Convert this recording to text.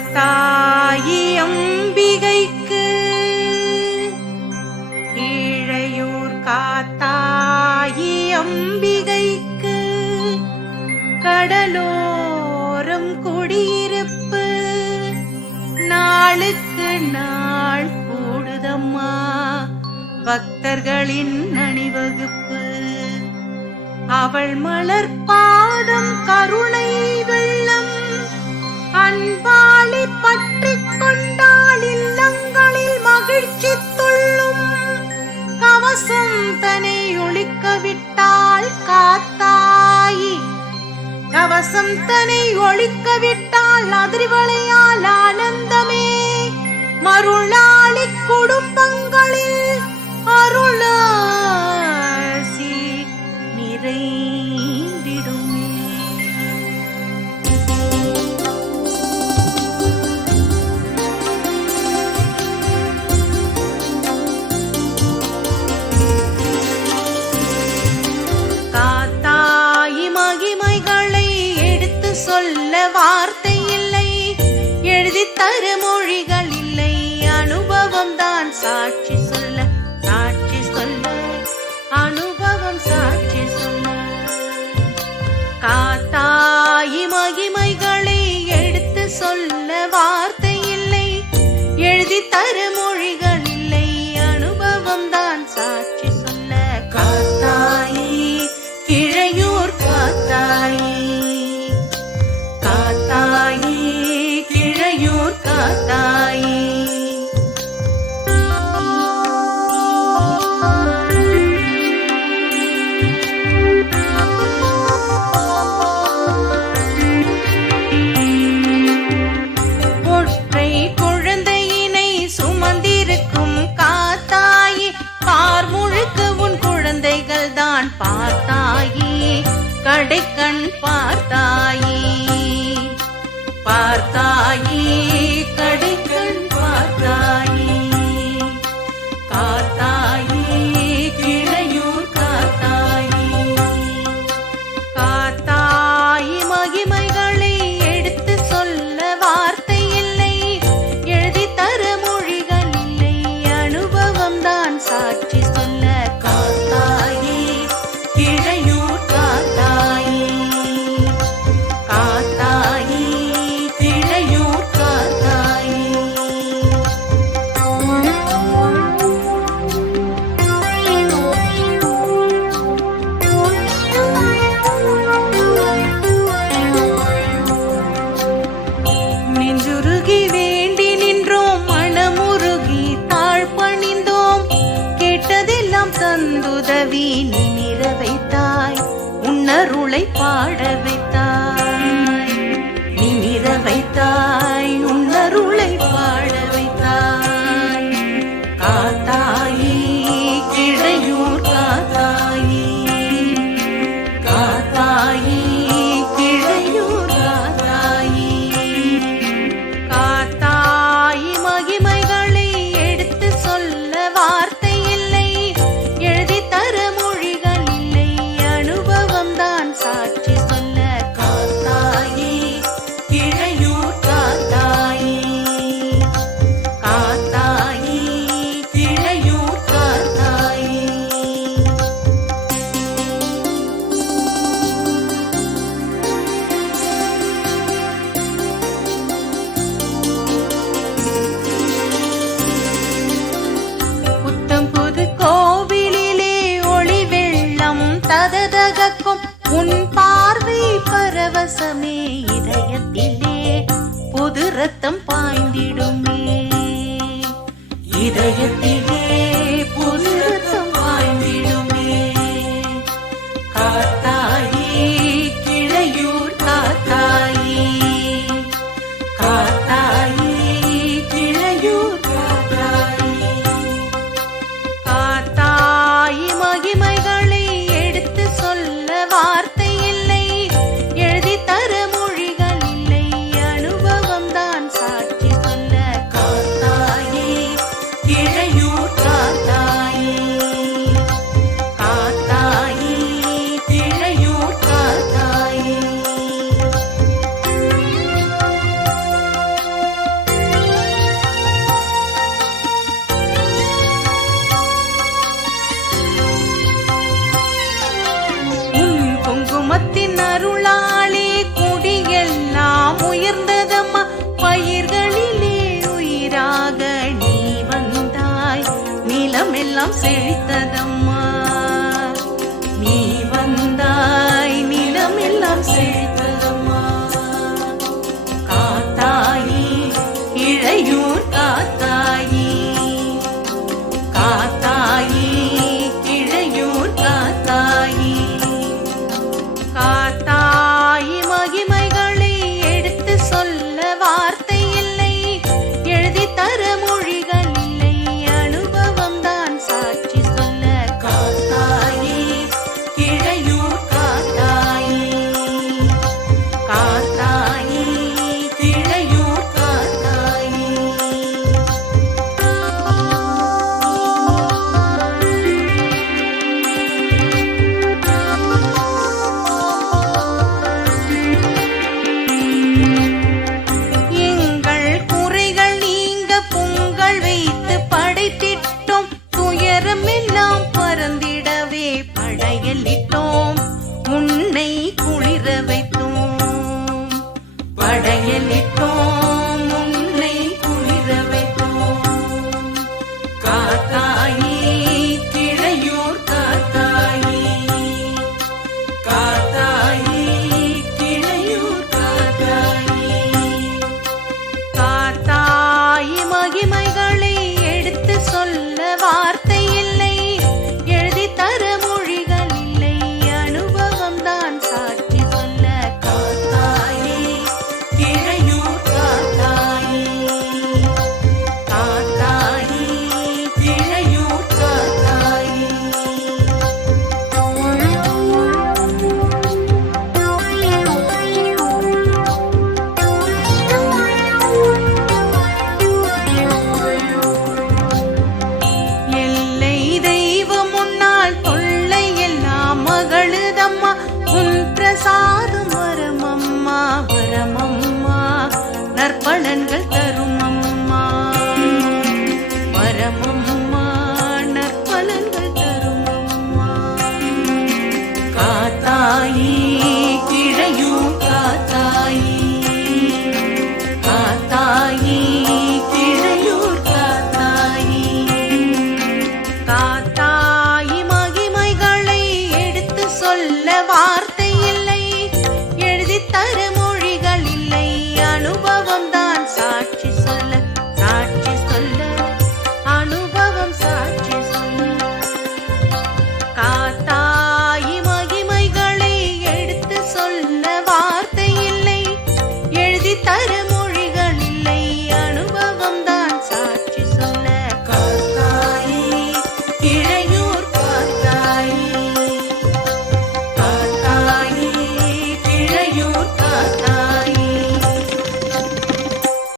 காத்தாயி அம்பிகைக்கு கீழையூர் காத்தாயி அம்பிகைக்கு கடலோரம் குடியிருப்பு நாளுக்கு நாள் கூடுதம்மா பக்தர்களின் அணிவகுப்பு. அவள் மலர் பாதம் கருணை வெள்ளம் அன்பாளி பற்றிக் கொண்டாள் இல்லங்களில் மகிழ்ச்சி துள்ளும். கவசம் தனை ஒழிக்க விட்டாள் காத்தாயி, கவசம் தனை ஒழிக்க விட்டாள் அதிர்வலையால் ஆனந்தமே. மருளாளி குடும்பங்களில் அருளாசி நிறைந்திடுமே. காத்தாயி மகிமைகளை எடுத்து சொல்ல வார்த்தை இல்லை, எழுதி தர மொழிகள் இல்லை, அனுபவம் தான் சாட்சி சொல்ல, சாட்சி சொல்ல, அனுபவம் சாட்சி சொல்ல. காத்தாயி மகிமைகளை எடுத்து சொல்ல வார்த்தை இல்லை, எழுதி தர மொழிகள் இல்லை, அனுபவம் தான் சாட்சி சொல்ல. காத்தாயி கீழையூர் காத்தாயி, காத்தாயி கீழையூர் காத்தாயி. ஒற்றை குழந்தையினை சுமந்திருக்கும் காத்தாயி, பார் முழுக்க உன் குழந்தைகள் தான் பார்த்தாயி, கடைக்கண் பார்த்தாயி, பார்த்தாயி கடைக்கண் பார்த்தாயி. காத்தாயி கீழையூர் காத்தாயி, காத்தாயி மகிமைகளை எடுத்து சொல்ல வார்த்தை இல்லை, எழுதி தர மொழிகள் இல்லை, அனுபவம் தான் சாட்சி சொல்ல. காத்தாயி கீழையூர் காத்தாயி, காத்தாயி கீழையூர் காத்தாயி. நெஞ்சுருகி வேண்டி நின்றோம், மனமுருகி தாழ் பணிந்தோம், கேட்டதெல்லாம் தந்துதவி நிமிர வைத்தாய், உன்னருளை பாட வைத்தாய், நிமிர வைத்தாய், உன்னருளை பாட வைத்தாய். காத்தாயி கீழையூர் காத்தாயி, காத்தாயி கீழையூர் காத்தாயி. காத்தாயி மகிமைகளை எடுத்து சொல்ல வார்த்தை இல்லை, எழுதி தர மொழிகள் இல்லை, அனுபவம் தான் சாட்சி சொல்ல. காத்தாயி கீழையூர் காத்தாயி, காத்தாயி கீழையூர் காத்தாயி. புத்தம் புது கோவிலிலே ஒளி வெள்ளம் தததகக்கும், உன் பார்வை பரவசமே இதயத்திலே புது ரத்தம் பாய்ந்திடுமே, இதயத்திலே புது ரத்தம் பாய்ந்திடுமே. காத்தாயி கீழையூர் காத்தாயி, காத்தாயி கீழையூர் காத்தாயி. காத்தாயி மகிமைகளை எடுத்து சொல்ல வார்த்தை இல்லை, எழுதி தர மொழிகள் இல்லை, அனுபவம் தான் சாட்சி சொல்ல. காத்தாயி கீழையூர் தையலிட்டு